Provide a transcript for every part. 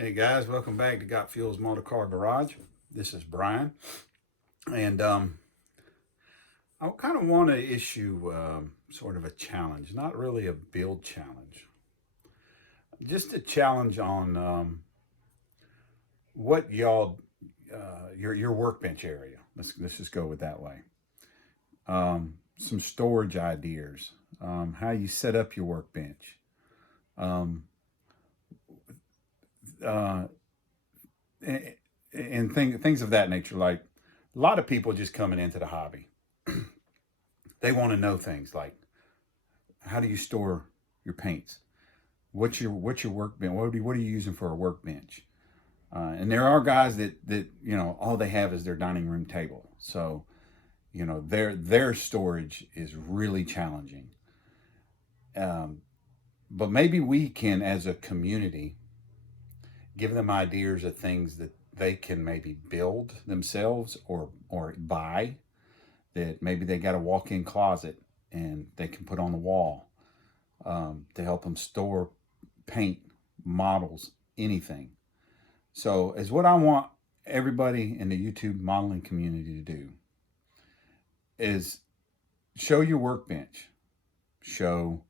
Hey guys, welcome back to Got Fuels Motor Car Garage. This is Brian, and I kind of want to issue sort of a challenge, not really a build challenge, just a challenge on what y'all your workbench area. Let's just go with that way. Some storage ideas, how you set up your workbench, um, uh, and things of that nature. Like a lot of people just coming into the hobby, they want to know things like how do you store your paints? What's your workbench? What are you using for a workbench? And there are guys that all they have is their dining room table. So their storage is really challenging. Um, but maybe we can, as a community, give them ideas of things that they can maybe build themselves or buy, that maybe they got a walk-in closet and they can put on the wall, to help them store paint, models, anything. So, is what I want everybody in the YouTube modeling community to do is show your workbench, show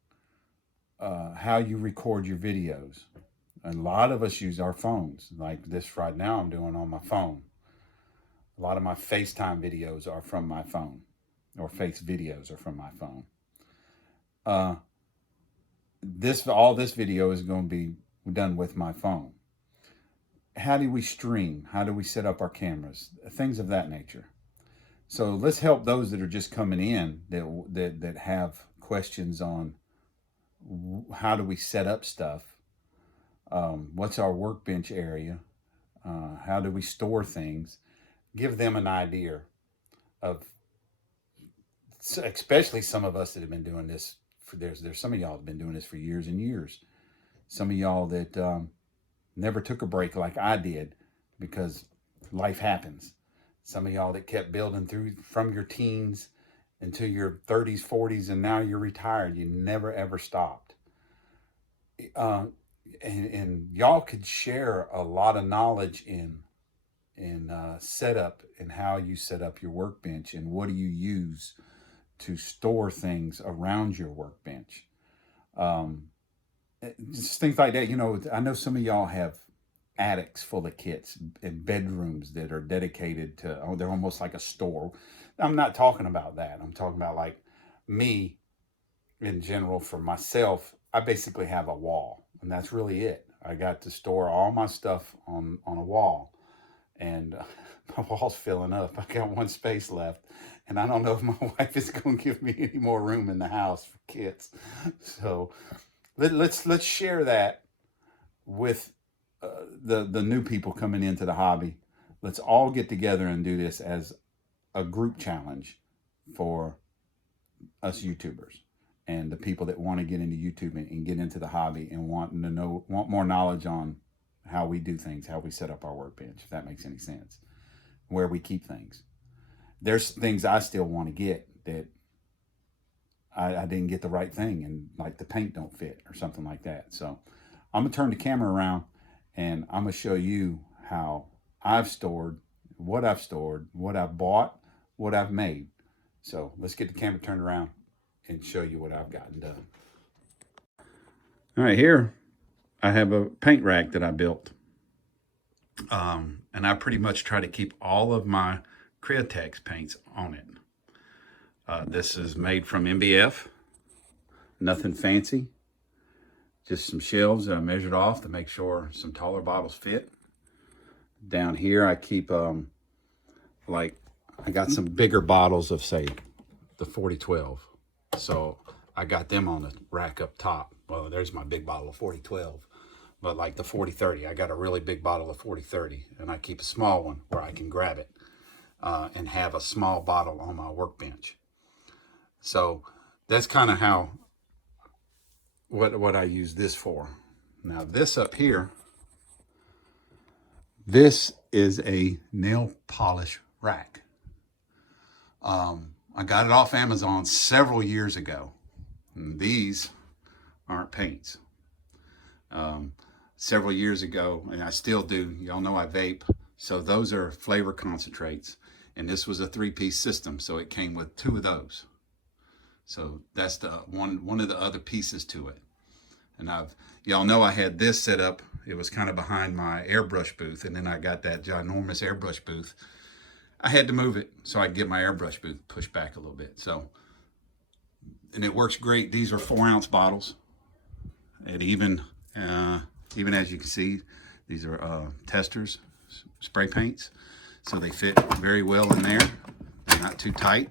how you record your videos. A lot of us use our phones, like this right now. I'm doing on my phone. A lot of my FaceTime videos are from my phone, or Face videos are from my phone. Uh, this video is going to be done with my phone. How do we stream? How do we set up our cameras? Things of that nature. So let's help those that are just coming in that have questions on how do we set up stuff. What's our workbench area? How do we store things? Give them an idea of, especially some of us that have been doing this. There's some of y'all that have been doing this for years and years. Some of y'all that never took a break like I did because life happens. Some of y'all that kept building through from your teens into your 30s, 40s, and now you're retired. You never ever stopped. Uh, and y'all could share a lot of knowledge in setup and how you set up your workbench and what do you use to store things around your workbench. Um, just things like that. I know some of y'all have attics full of kits and bedrooms that are dedicated to, oh, they're almost like a store. I'm not talking about that. I'm talking about like me in general. For myself, I basically have a wall, and that's really it. I got to store all my stuff on a wall, and my wall's filling up. I got one space left, and I don't know if my wife is going to give me any more room in the house for kits. So let's share that with the new people coming into the hobby. Let's all get together and do this as a group challenge for us YouTubers and the people that want to get into YouTube and get into the hobby and want more knowledge on how we do things, how we set up our workbench, if that makes any sense, where we keep things. There's things I still want to get that I didn't get the right thing, and like the paint don't fit or something like that. So I'm gonna turn the camera around and I'm gonna show you how I've stored, what I've bought, what I've made. So let's get the camera turned around and show you what I've gotten done. All right, here I have a paint rack that I built. And I pretty much try to keep all of my Createx paints on it. This is made from MBF, nothing fancy, just some shelves that I measured off to make sure some taller bottles fit. Down here I keep, like, I got some bigger bottles of, say, the 4012. So I got them on the rack up top. Well, there's my big bottle of 4012. But like the 4030, I got a really big bottle of 4030, and I keep a small one where I can grab it and have a small bottle on my workbench. So that's kind of how what I use this for. Now this up here, this is a nail polish rack. I got it off Amazon several years ago. And these aren't paints. several years ago, and I still do. Y'all know I vape. So those are flavor concentrates. And this was a 3-piece system, so it came with 2 of those. So that's the one of the other pieces to it. And y'all know I had this set up. It was kind of behind my airbrush booth, and then I got that ginormous airbrush booth. I had to move it so I could get my airbrush booth pushed back a little bit. So, and it works great. These are 4-ounce bottles. And even as you can see, these are testers, spray paints. So they fit very well in there. They're not too tight.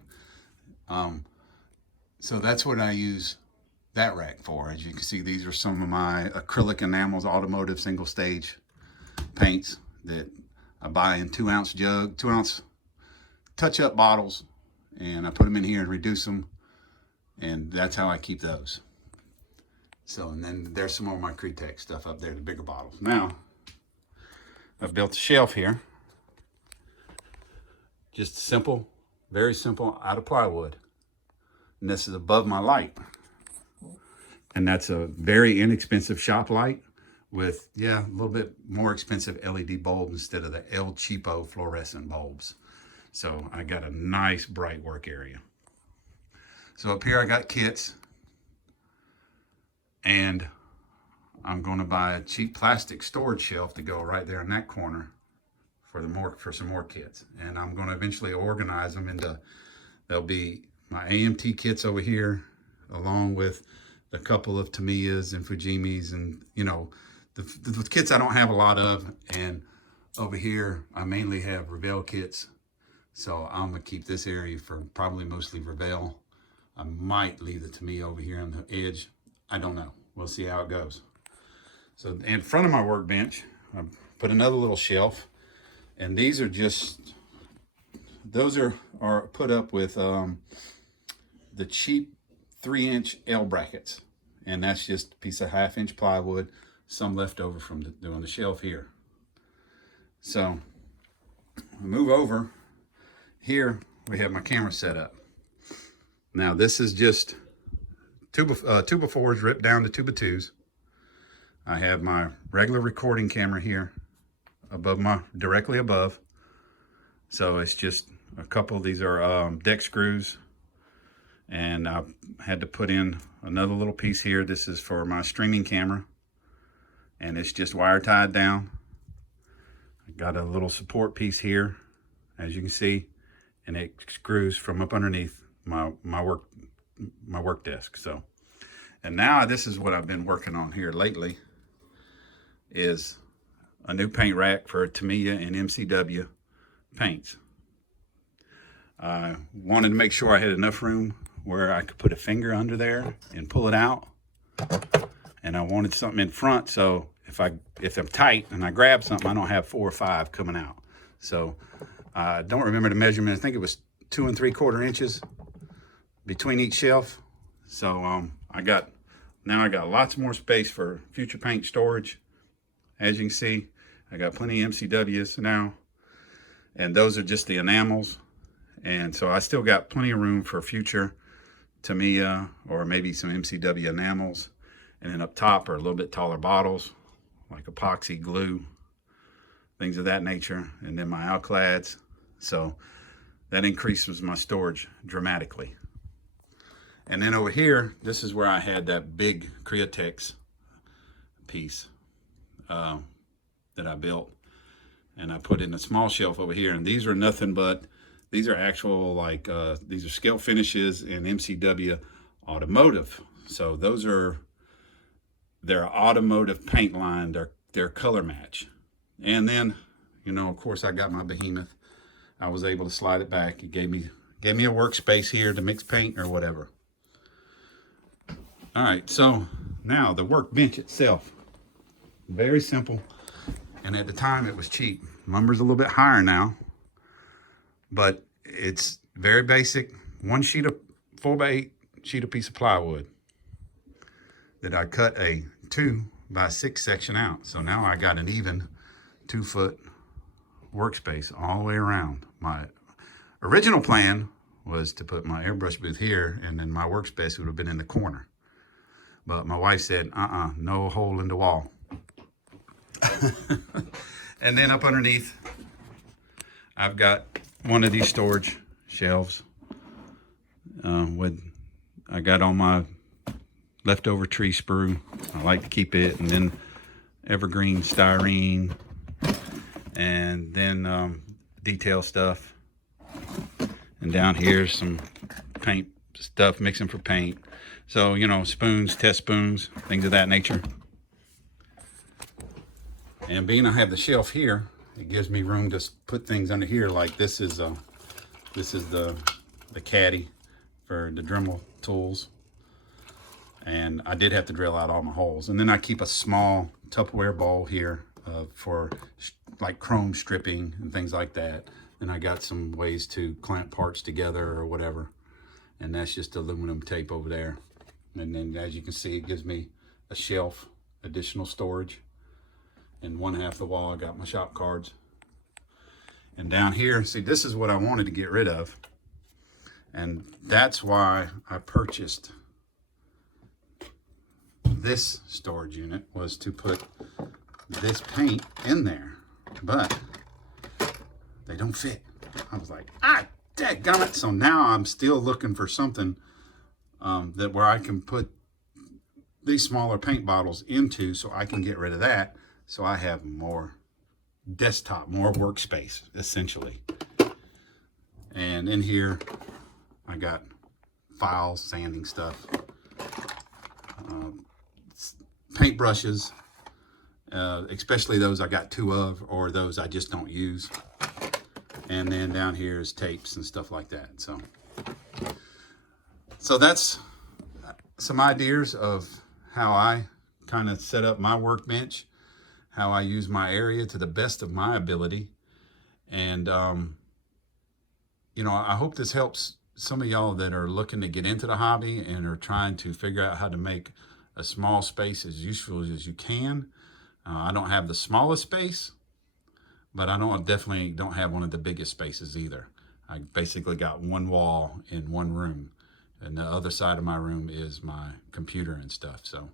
So that's what I use that rack for. As you can see, these are some of my acrylic enamels, automotive single stage paints that I buy in 2-ounce 2-ounce touch-up bottles, and I put them in here and reduce them, and that's how I keep those. So, and then there's some more of my Cretex stuff up there, the bigger bottles. Now, I've built a shelf here. Just simple, very simple, out of plywood. And this is above my light. And that's a very inexpensive shop light with, a little bit more expensive LED bulb instead of the El Cheapo fluorescent bulbs. So I got a nice bright work area. So up here I got kits, and I'm going to buy a cheap plastic storage shelf to go right there in that corner for some more kits. And I'm going to eventually organize them into, there'll be my AMT kits over here, along with a couple of Tamiyas and Fujimis, and the kits I don't have a lot of. And over here I mainly have Revell kits. So I'm gonna keep this area for probably mostly Revell. I might leave the Tamiya over here on the edge. I don't know. We'll see how it goes. So in front of my workbench, I put another little shelf, and these are just, those are put up with the cheap 3-inch L brackets, and that's just a piece of 1/2-inch plywood, some left over from doing the shelf here. So I move over. Here we have my camera set up. Now this is just 2x4s ripped down to 2x2s. I have my regular recording camera here directly above. So it's just a couple, these are deck screws. And I had to put in another little piece here. This is for my streaming camera, and it's just wire tied down. I got a little support piece here, as you can see, and it screws from up underneath my work desk. So, and now this is what I've been working on here lately, is a new paint rack for Tamiya and MCW paints. I wanted to make sure I had enough room where I could put a finger under there and pull it out. And I wanted something in front, so if I'm tight and I grab something, I don't have 4 or 5 coming out. So I don't remember the measurement. I think it was 2 3/4 inches between each shelf. So now I got lots more space for future paint storage. As you can see, I got plenty of MCWs now, and those are just the enamels. And so I still got plenty of room for future Tamiya or maybe some MCW enamels. And then up top are a little bit taller bottles, like epoxy glue, things of that nature. And then my alclads. So that increases my storage dramatically. And then over here, this is where I had that big Cretex piece that I built. And I put in a small shelf over here. And these are nothing but, these are actual, like, these are scale finishes in MCW automotive. So those are their automotive paint line, their color match. And then, of course, I got my behemoth. I was able to slide it back. It gave me a workspace here to mix paint or whatever. All right, so now the workbench itself, very simple. And at the time it was cheap. Lumber's a little bit higher now, but it's very basic. 1 sheet of 4x8 sheet of piece of plywood that I cut a 2x6 section out. So now I got an even 2-foot workspace all the way around. My original plan was to put my airbrush booth here, and then my workspace would have been in the corner. But my wife said, no hole in the wall. And then up underneath, I've got one of these storage shelves I got all my leftover tree sprue. I like to keep it, and then evergreen styrene, and then detail stuff. And down here's some paint stuff, mixing for paint. So, you know, spoons, test spoons, things of that nature. And being I have the shelf here, it gives me room to put things under here. Like this is the caddy for the Dremel tools. And I did have to drill out all my holes. And then I keep a small Tupperware bowl here for like chrome stripping and things like that. And I got some ways to clamp parts together or whatever. And that's just aluminum tape over there. And then as you can see, it gives me a shelf, additional storage. And one half the wall, I got my shop cards. And down here, see, this is what I wanted to get rid of. And that's why I purchased this storage unit, was to put this paint in there. But they don't fit. I was like, dadgummit. So now I'm still looking for something that where I can put these smaller paint bottles into, so I can get rid of that, so I have more desktop, more workspace, essentially. And in here, I got files, sanding stuff, paint brushes, especially those I got 2 of, or those I just don't use. And then down here is tapes and stuff like that. So that's some ideas of how I kind of set up my workbench, how I use my area to the best of my ability. And, you know, I hope this helps some of y'all that are looking to get into the hobby and are trying to figure out how to make a small space as useful as you can. I don't have the smallest space, but I definitely don't have one of the biggest spaces either. I basically got one wall in one room, and the other side of my room is my computer and stuff. So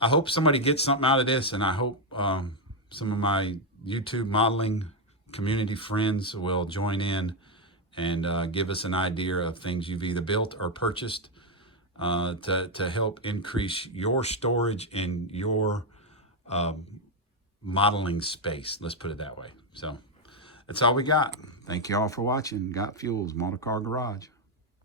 I hope somebody gets something out of this, and I hope some of my YouTube modeling community friends will join in and give us an idea of things you've either built or purchased to help increase your storage and your modeling space. Let's put it that way. So that's all we got. Thank you all for watching. Got Fuels Motorcar Garage.